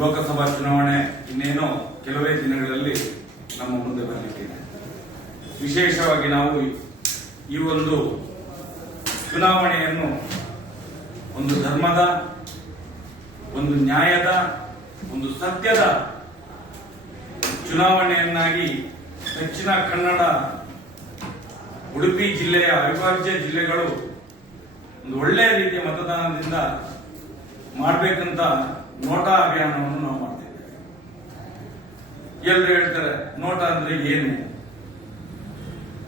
ಲೋಕಸಭಾ ಚುನಾವಣೆ ಇನ್ನೇನೋ ಕೆಲವೇ ದಿನಗಳಲ್ಲಿ ನಮ್ಮ ಮುಂದೆ ಬರಲಿಕ್ಕಿದೆ. ವಿಶೇಷವಾಗಿ ನಾವು ಈ ಒಂದು ಚುನಾವಣೆಯನ್ನು ಒಂದು ಧರ್ಮದ, ಒಂದು ನ್ಯಾಯದ, ಒಂದು ಸತ್ಯದ ಚುನಾವಣೆಯನ್ನಾಗಿ ದಕ್ಷಿಣ ಕನ್ನಡ, ಉಡುಪಿ ಜಿಲ್ಲೆಯ ಅವಿಭಾಜ್ಯ ಜಿಲ್ಲೆಗಳು ಒಂದು ಒಳ್ಳೆಯ ರೀತಿಯ ಮತದಾನದಿಂದ ಮಾಡಬೇಕಂತ ನೋಟಾ ಅಭಿಯಾನವನ್ನು ನಾವು ಮಾಡ್ತಿದ್ದೇವೆ. ಎಲ್ಲರೂ ಹೇಳ್ತಾರೆ ನೋಟಾ ಅಂದ್ರೆ ಏನು,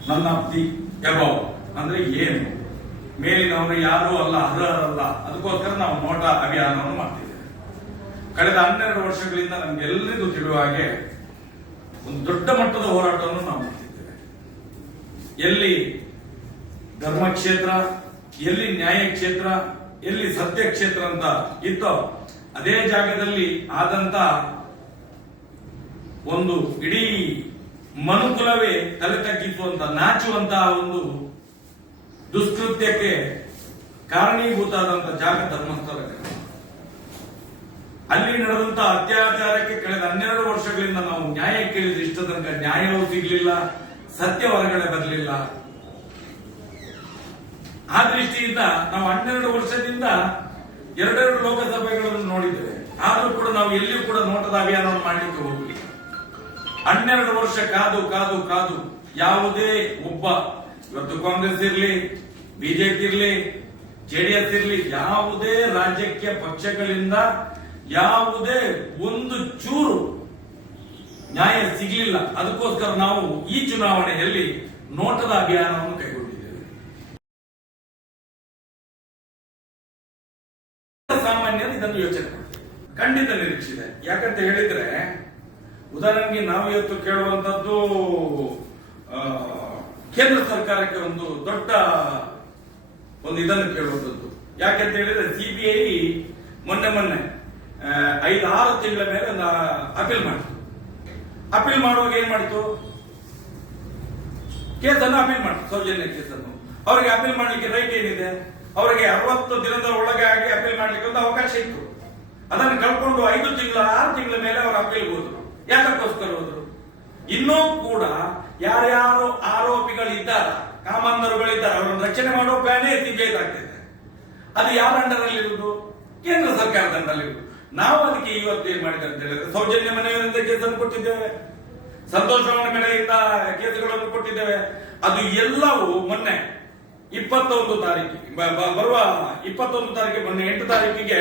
ನನ್ನ ದಿ ಎಬವ್ ಅಂದ್ರೆ ಏನು, ಮೇಲಿನವರು ಯಾರೂ ಅಲ್ಲ, ಅರ್ಹರಲ್ಲ, ಅದಕ್ಕೋಸ್ಕರ ನಾವು ನೋಟಾ ಅಭಿಯಾನವನ್ನು ಮಾಡ್ತಿದ್ದೇವೆ. ಕಳೆದ 12 ವರ್ಷಗಳಿಂದ ನಮ್ಗೆಲ್ಲರಿಗೂ ತಿಳಿಯುವ ಹಾಗೆ ಒಂದು ದೊಡ್ಡ ಮಟ್ಟದ ಹೋರಾಟವನ್ನು ನಾವು ಮಾಡ್ತಿದ್ದೇವೆ. ಎಲ್ಲಿ ಧರ್ಮಕ್ಷೇತ್ರ, ಎಲ್ಲಿ ನ್ಯಾಯ ಕ್ಷೇತ್ರ, ಎಲ್ಲಿ ಸತ್ಯ ಕ್ಷೇತ್ರ ಅಂತ ಇತ್ತೋ ಅದೇ ಜಾಗದಲ್ಲಿ ಆದಂತ ಒಂದು ಇಡೀ ಮನುಕುಲವೇ ತಲೆ ತಗ್ಗಿಸುವಂತ, ನಾಚುವಂತಹ ಒಂದು ದುಷ್ಕೃತ್ಯಕ್ಕೆ ಕಾರಣೀಭೂತ ಆದಂತ ಜಾಗ ಧರ್ಮಸ್ಥಳ. ಅಲ್ಲಿ ನಡೆದಂತ ಅತ್ಯಾಚಾರಕ್ಕೆ ಕಳೆದ 12 ವರ್ಷಗಳಿಂದ ನಾವು ನ್ಯಾಯ ಕೇಳಿದ್ರೆ ಇಷ್ಟ ತನಕ ನ್ಯಾಯವೂ ಸಿಗಲಿಲ್ಲ, ಸತ್ಯ ಹೊರಗಡೆ ಬರಲಿಲ್ಲ. ಆ ದೃಷ್ಟಿಯಿಂದ ನಾವು 12 ವರ್ಷದಿಂದ 2 ಲೋಕಸಭೆಗಳನ್ನು ನೋಡಿದ್ದೇವೆ. ಆದ್ರೂ ಕೂಡ ನಾವು ಎಲ್ಲಿಯೂ ಕೂಡ ನೋಟದ ಅಭಿಯಾನವನ್ನು ಮಾಡಲಿಕ್ಕೆ ಹೋಗಲಿಲ್ಲ. 12 ವರ್ಷ ಕಾದು ಕಾದು ಕಾದು ಯಾವುದೇ ಒಬ್ಬ, ಇವತ್ತು ಕಾಂಗ್ರೆಸ್ ಇರಲಿ, ಬಿಜೆಪಿ ಇರಲಿ, ಜೆಡಿಎಸ್ ಇರಲಿ, ಯಾವುದೇ ರಾಜಕೀಯ ಪಕ್ಷಗಳಿಂದ ಯಾವುದೇ ಒಂದು ಚೂರು ನ್ಯಾಯ ಸಿಗಲಿಲ್ಲ. ಅದಕ್ಕೋಸ್ಕರ ನಾವು ಈ ಚುನಾವಣೆಯಲ್ಲಿ ನೋಟದ ಅಭಿಯಾನವನ್ನು ಕೈಗೊಂಡಿದ್ದೇವೆ. ಸಾಮಾನ್ಯರು ಇದನ್ನು ಯೋಚನೆ ಮಾಡ್ತಾರೆ, ಖಂಡಿತ ನಿರೀಕ್ಷಿದೆ. ಯಾಕಂತ ಹೇಳಿದ್ರೆ, ಉದಾಹರಣೆಗೆ ನಾವು ಇವತ್ತು ಕೇಳುವಂತದ್ದು ಕೇಂದ್ರ ಸರ್ಕಾರಕ್ಕೆ ಒಂದು ದೊಡ್ಡ ಒಂದು ಇದನ್ನು ಕೇಳುವಂತದ್ದು. ಯಾಕೆಂತ ಹೇಳಿದ್ರೆ ಸಿಬಿಐ ಮೊನ್ನೆ 5-6 ತಿಂಗಳ ಮೇಲೆ ಅಪೀಲ್ ಮಾಡಿತು. ಅಪೀಲ್ ಮಾಡುವಾಗ ಏನ್ ಮಾಡಿತು, ಕೇಸನ್ನು ಅಪೀಲ್ ಮಾಡಿತು, ಸೌಜನ್ಯ ಕೇಸನ್ನು. ಅವರಿಗೆ ಅಪೀಲ್ ಮಾಡ್ಲಿಕ್ಕೆ ರೈಟ್ ಏನಿದೆ, ಅವರಿಗೆ 60 ದಿನದ ಒಳಗೆ ಆಗಿ ಅಪೀಲ್ ಮಾಡ್ಲಿಕ್ಕೆ ಒಂದು ಅವಕಾಶ ಇತ್ತು. ಅದನ್ನು ಕಳ್ಕೊಂಡು 5 ತಿಂಗಳ 6 ತಿಂಗಳ ಮೇಲೆ ಅವರು ಅಪೀಲ್ ಹೋದ್ರು. ಯಾಕಕ್ಕೋಸ್ಕರ ಹೋದ್ರು? ಇನ್ನೂ ಕೂಡ ಯಾರ್ಯಾರು ಆರೋಪಿಗಳಿದ್ದಾರೆ, ಕಾಮಂದರುಗಳಿದ್ದಾರೆ, ಅವರನ್ನು ರಕ್ಷಣೆ ಮಾಡೋ ಪ್ಲಾನೇ ಸಿಬಿಐ ಆಗ್ತಿದೆ. ಅದು ಯಾರ ಅಂಡರಲ್ಲಿ ಇರುವುದು? ಕೇಂದ್ರ ಸರ್ಕಾರದ ಅಂಡರಲ್ಲಿ ಇರುವುದು. ನಾವು ಅದಕ್ಕೆ ಇವತ್ತು ಏನ್ ಮಾಡಿದ್ದೇವೆ ಅಂತ ಹೇಳಿದ್ರೆ, ಸೌಜನ್ಯ ಮನೆಯವರಿಂದ ಕೇಸನ್ನು ಕೊಟ್ಟಿದ್ದೇವೆ, ಸಂತೋಷವನ ಕಡೆಯಿಂದ ಕೇಸುಗಳನ್ನು ಕೊಟ್ಟಿದ್ದೇವೆ. ಅದು ಎಲ್ಲವೂ ಮೊನ್ನೆ 21 ತಾರೀಕಿಗೆ, ಬರುವ 21 ತಾರೀಕಿಗೆ, ಮೊನ್ನೆ 8 ತಾರೀಕಿಗೆ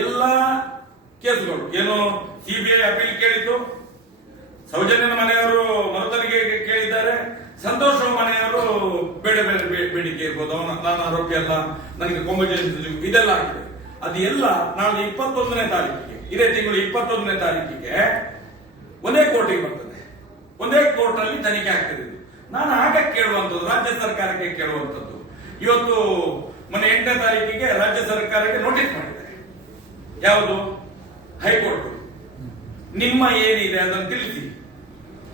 ಎಲ್ಲಾ ಕೇಸುಗಳು ಏನು ಸಿಬಿಐ ಅಪೀಲ್ ಕೇಳಿತು, ಸೌಜನ್ಯನ ಮನೆಯವರು ಮರುತನಿಗೆ ಕೇಳಿದ್ದಾರೆ, ಸಂತೋಷ ಮನೆಯವರು ಬೇರೆ ಬೇರೆ ಬೇಡಿಕೆ ಇರ್ಬೋದು, ನಾನು ಆರೋಪಿ ಅಲ್ಲ, ನನಗೆ ಕೊಂಬಜೆ ಇದೆಲ್ಲ ಆಗಿದೆ. ಅದೆಲ್ಲ ನಾಳೆ 21ನೇ ತಾರೀಕಿಗೆ, ಇದೇ ತಿಂಗಳು 21ನೇ ತಾರೀಕಿಗೆ ಒಂದೇ ಕೋರ್ಟಿಗೆ ಬರ್ತದೆ. ಒಂದೇ ಕೋರ್ಟ್ ಅಲ್ಲಿ ತನಿಖೆ ಆಗ್ತದೆ. ನಾನು ಆಗ ಕೇಳುವಂತದ್ದು, ರಾಜ್ಯ ಸರ್ಕಾರಕ್ಕೆ ಕೇಳುವಂತದ್ದು. ಇವತ್ತು ಮೊನ್ನೆ 8ನೇ ತಾರೀಕಿಗೆ ರಾಜ್ಯ ಸರ್ಕಾರಕ್ಕೆ ನೋಟಿಸ್ ಮಾಡಿದ್ದಾರೆ. ಯಾವುದು? ಹೈಕೋರ್ಟ್. ನಿಮ್ಮ ಏನಿದೆ ಅದನ್ನು ತಿಳಿಸಿ,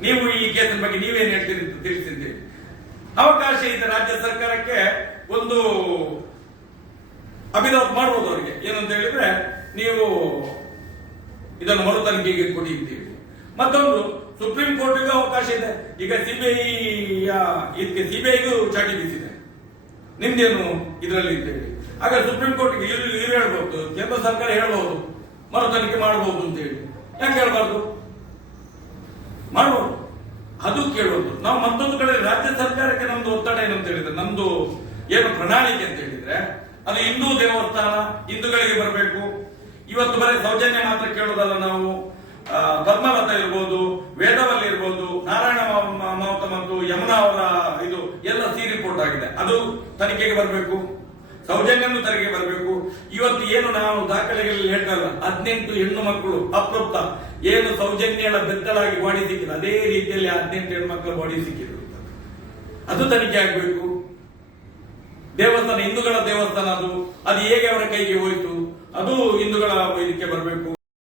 ನೀವು ಈ ಕೇಸಿನ ಬಗ್ಗೆ ನೀವೇನು ಹೇಳ್ತೀರಿ ಅಂತ ತಿಳಿಸಿ ಅಂತೇಳಿ ಅವಕಾಶ ಇದೆ ರಾಜ್ಯ ಸರ್ಕಾರಕ್ಕೆ. ಒಂದು ಅಭಿನವ್ ಮಾಡಬಹುದು ಅವರಿಗೆ, ಏನಂತ ಹೇಳಿದ್ರೆ ನೀವು ಇದನ್ನು ಮರು ತನಿಖೆಗೆ ಕೊಡಿ ಅಂತೇಳಿ. ಮತ್ತೊಂದು, ಸುಪ್ರೀಂ ಕೋರ್ಟ್ಗೆ ಅವಕಾಶ ಇದೆ. ಈಗ ಇದಕ್ಕೆ ಸಿಬಿಐಗೂ ಚಾಟಿ ಬೀಸಿದೆ, ನಿಮ್ದೇನು ಇದರಲ್ಲಿ ಅಂತೇಳಿ. ಆಗ ಸುಪ್ರೀಂ ಕೋರ್ಟ್ಗೆ ಇವ್ರು ಹೇಳ್ಬಹುದು, ಕೇಂದ್ರ ಸರ್ಕಾರ ಹೇಳ್ಬಹುದು ಮರು ತನಿಖೆ ಮಾಡಬಹುದು ಅಂತೇಳಿ. ಯಾಕೆ ಹೇಳ್ಬಾರ್ದು? ಮಾಡಬಹುದು, ಅದು ಕೇಳುವುದು. ನಾವು ಮತ್ತೊಂದು ಕಡೆ ರಾಜ್ಯ ಸರ್ಕಾರಕ್ಕೆ ನಮ್ದು ಒತ್ತಡ ಏನಂತ ಹೇಳಿದ್ರೆ, ನಮ್ದು ಏನು ಪ್ರಣಾಳಿಕೆ ಅಂತ ಹೇಳಿದ್ರೆ, ಅದು ಹಿಂದೂ ದೇವಸ್ಥಾನ, ಹಿಂದೂಗಳಿಗೆ ಬರಬೇಕು. ಇವತ್ತು ಬರೀ ಸೌಜನ್ಯ ಮಾತ್ರ ಕೇಳೋದಲ್ಲ, ನಾವು ಪದ್ಮಲತಾ ಇರ್ಬೋದು, ವೇದವಲ್ಲಿ ಇರ್ಬೋದು, ನಾರಾಯಣ ಮಾವತ ಮತ್ತು ಯಮುನಾ ಅವರ ಇದು ಎಲ್ಲ ಸಿ ರಿಪೋರ್ಟ್ ಆಗಿದೆ, ಅದು ತನಿಖೆಗೆ ಬರಬೇಕು. ಸೌಜನ್ಯನು ತನಿಖೆಗೆ ಬರಬೇಕು. ಇವತ್ತು ಏನು ನಾವು ದಾಖಲೆಗಳಲ್ಲಿ ಹೇಳ್ತಾರಲ್ಲ, 18 ಹೆಣ್ಣು ಮಕ್ಕಳು ಅಪ್ರಾಪ್ತ ಏನು ಸೌಜನ್ಯನ ಬೆತ್ತಲಾಗಿ ಬಾಡಿ ಸಿಕ್ಕಿದೆ, ಅದೇ ರೀತಿಯಲ್ಲಿ 18 ಹೆಣ್ಣು ಮಕ್ಕಳ ಬಾಡಿ ಸಿಕ್ಕಿದ್ರು, ಅದು ತನಿಖೆ ಆಗಬೇಕು. ದೇವಸ್ಥಾನ, ಹಿಂದೂಗಳ ದೇವಸ್ಥಾನ, ಅದು ಹೇಗೆ ಅವರ ಕೈಗೆ ಹೋಯಿತು, ಅದು ಹಿಂದೂಗಳ ಇದಕ್ಕೆ ಬರಬೇಕು.